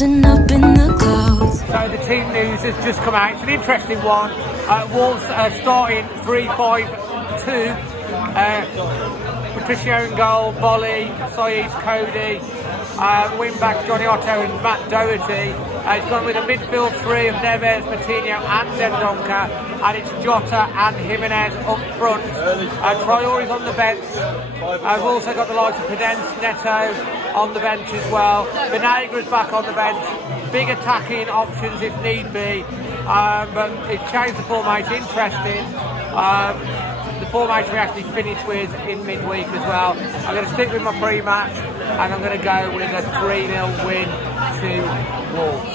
And up in the clouds. So the team news has just come out. It's an interesting one. Wolves starting 3-5-2. Patricio in goal, Bolly, Saeed, Cody, wing back Johnny Otto and Matt Doherty. It's gone with a midfield three of Neves, Matinho and Dendonka, and it's Jota and Jiménez up front. Traore's on the bench. I've also got the likes of Pedence, Neto on the bench as well. Benagra's back on the bench. Big attacking options if need be. But it's changed the formation. Interesting. The formation we actually finished with in midweek as well. I'm going to stick with my pre-match and I'm going to go with a 3-0 win to Wolves.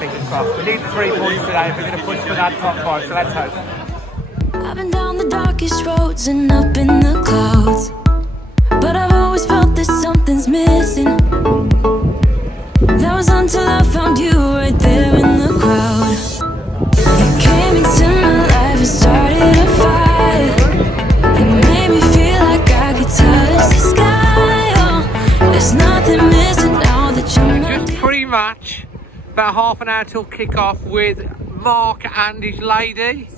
Fingers crossed. We need 3 points today if we're going to push for that top 5, so let's hope. I've been down the darkest roads and up in the clouds, but I've always felt that something's missing. That was until I found you right there in the crowd. You came into my life and started a fire. You made me feel like I could touch the sky. Oh, there's nothing missing now that you're not. Just pre-match, about half an hour till kick-off with Mark and his lady.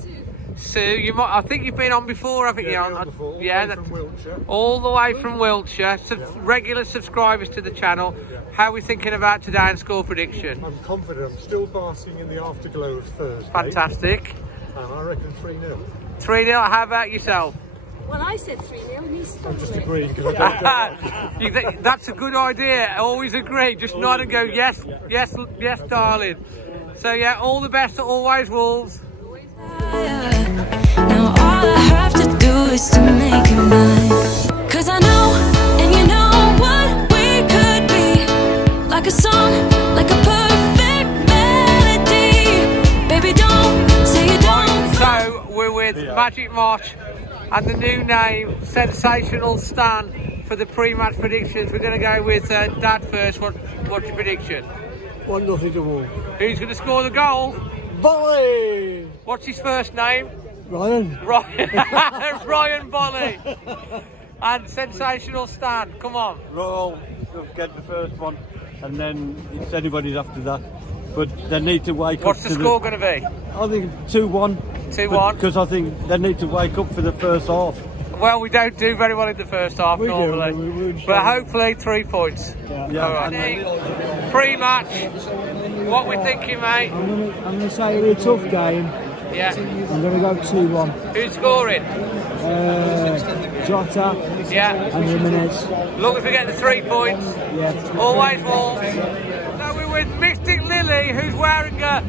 Sue, I think you've been on before, haven't you? Before, yeah, from Wiltshire. All the way from Wiltshire. Regular subscribers to the channel. Yeah. How are we thinking about today and score prediction? I'm confident. I'm still basking in the afterglow of Thursday. Fantastic. And I reckon 3-0. 3-0. How about yourself? Well, I said 3-0, you stole I'm just it. agreeing because I don't That's a good idea. Always agree. Just nod and go, yes, yes, yes, darling. So yeah, all the best to always Wolves. Now all I have to do is to make you mine. Cause I know, and you know what we could be. Like a song, like a perfect melody. Baby, don't say you don't. So we're with Magic March and the new name, Sensational Stan, for the pre-match predictions. We're going to go with Dad first. What's your prediction? 1-0 to Wolves. Who's going to score the goal? Bolly! What's his first name? Ryan. Ryan Bolly. And Sensational Stan, come on. Raul will get the first one, and then it's anybody's after that. But they need to wake What's up. the score going to be? I think 2-1. 2-1. Because I think they need to wake up for the first half. Well, we don't do very well in the first half normally, but hopefully 3 points. Yeah. All right. Pre-match, what we're thinking, mate? I'm going to say it'll be a tough game. Yeah. I'm going to go 2-1. Who's scoring? Jota Yeah. and Jiménez. As long as we get the 3 points. Yeah. Always Wolves. So we're with Mystic Lily, who's wearing a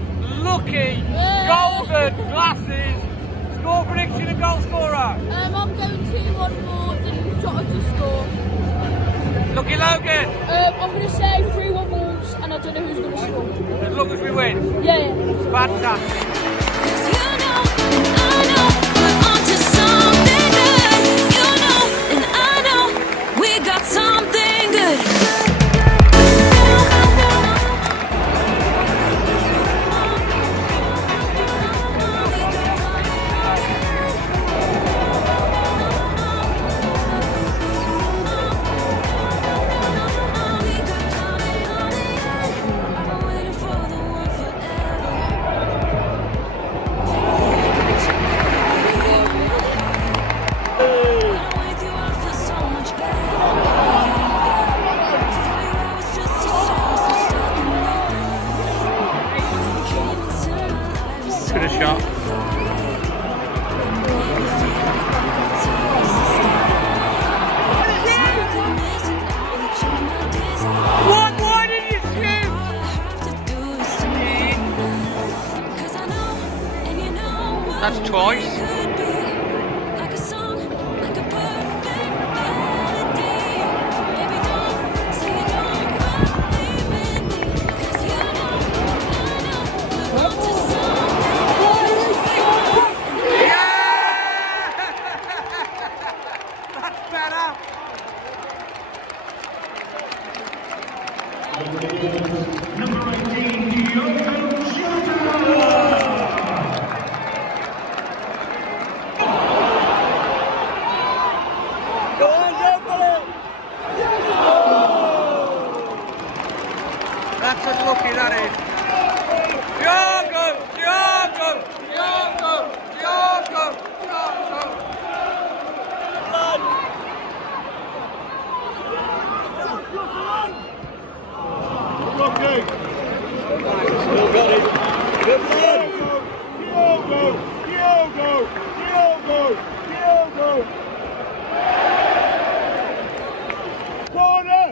lucky golden glasses. Score prediction and goal scorer. I'm going 2-1 Wolves and Jota to score. Lucky Logan. I'm going to say 3-1 Wolves and I don't know who's going to score. As long as we win. Yeah. Fantastic. Number 18, Diogo Jota. That's unlucky, that is. Diogo! Diogo! Diogo! Diogo! Diogo! Still got it. Good lad. Diogo! Diogo! Diogo! Diogo! Corner!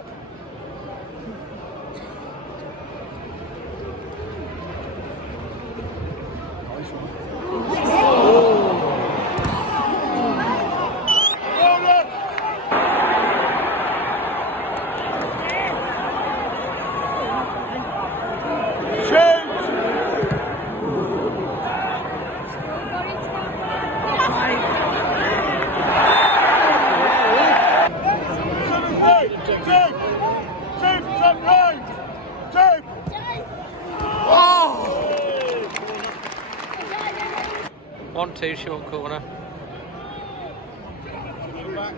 One, two, short corner. Back.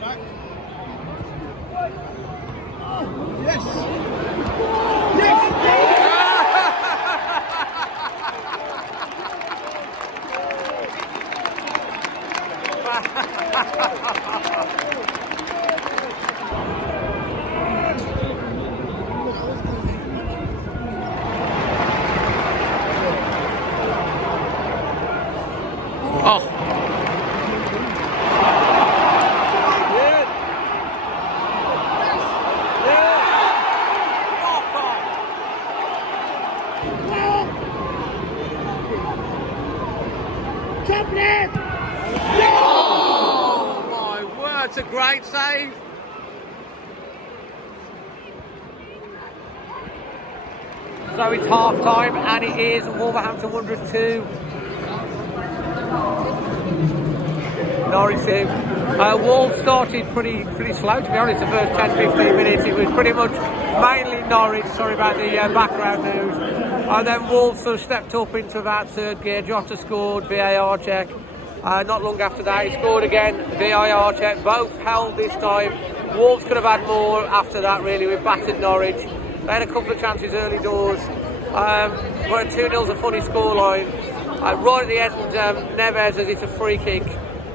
Back. Yes! Oh. Oh my word, it's a great save. So it's half time and it is Wolverhampton Wanderers 2. Norwich City. Wolves started pretty slow, to be honest. The first 10-15 minutes it was pretty much mainly Norwich. Sorry about the background news. And then Wolves sort of stepped up into that third gear. Jota scored, VAR check. Not long after that he scored again, VAR check. Both held this time. Wolves could have had more after that, really. We battered Norwich. They had a couple of chances early doors. But 2-0's a funny scoreline. Right at the end, Neves, as it's a free kick.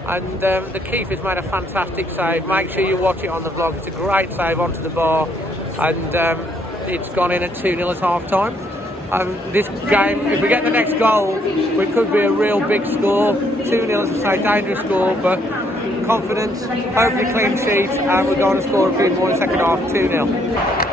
And the keeper's made a fantastic save. Make sure you watch it on the vlog. It's a great save onto the bar. And it's gone in at 2-0 at half-time. This game, if we get the next goal, it could be a real big score. 2-0, as I say, dangerous score, but confidence, hopefully clean sheet, and we're going to score a few more in the second half, 2-0.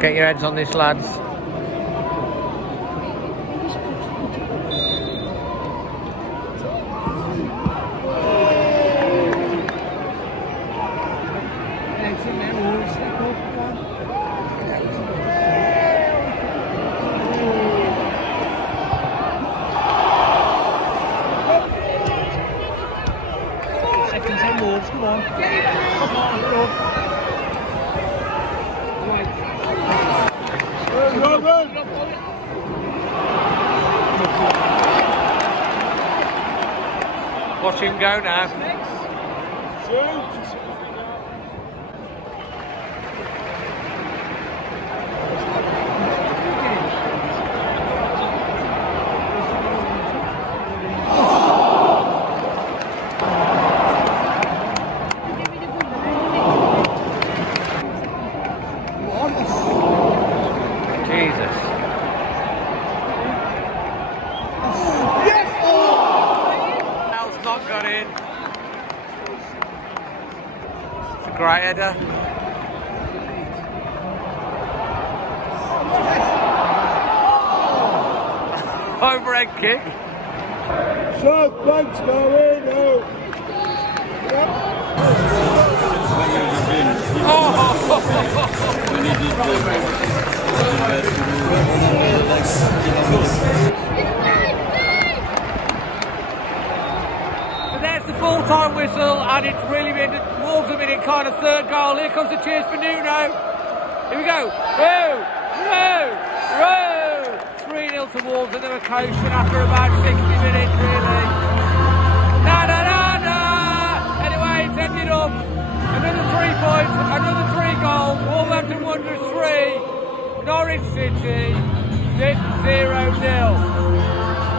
Get your heads on this, lads. Seconds and Wolves, come on. Come on, go. Watch him go now. Shoot! It's a great header. Overhead kick. South Bank's going out. So there's the full-time whistle, and it's really been Wolves have been in kind of third goal. Here comes the cheers for Nuno. Here we go. Row, row, row. 3-0 to Wolves, and they were coaching after about 60 minutes, really. Na na na na. Anyway, it's ended up another 3 points, another 3 goals. Wolverhampton Wanderers 3, Norwich City 0-0.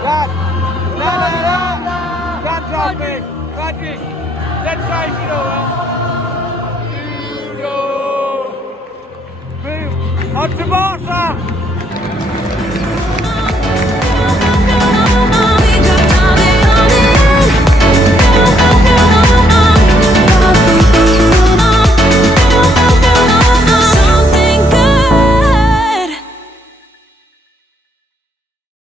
That, na na na na. Fantastic, magic, sensational. Boom, on to Barca.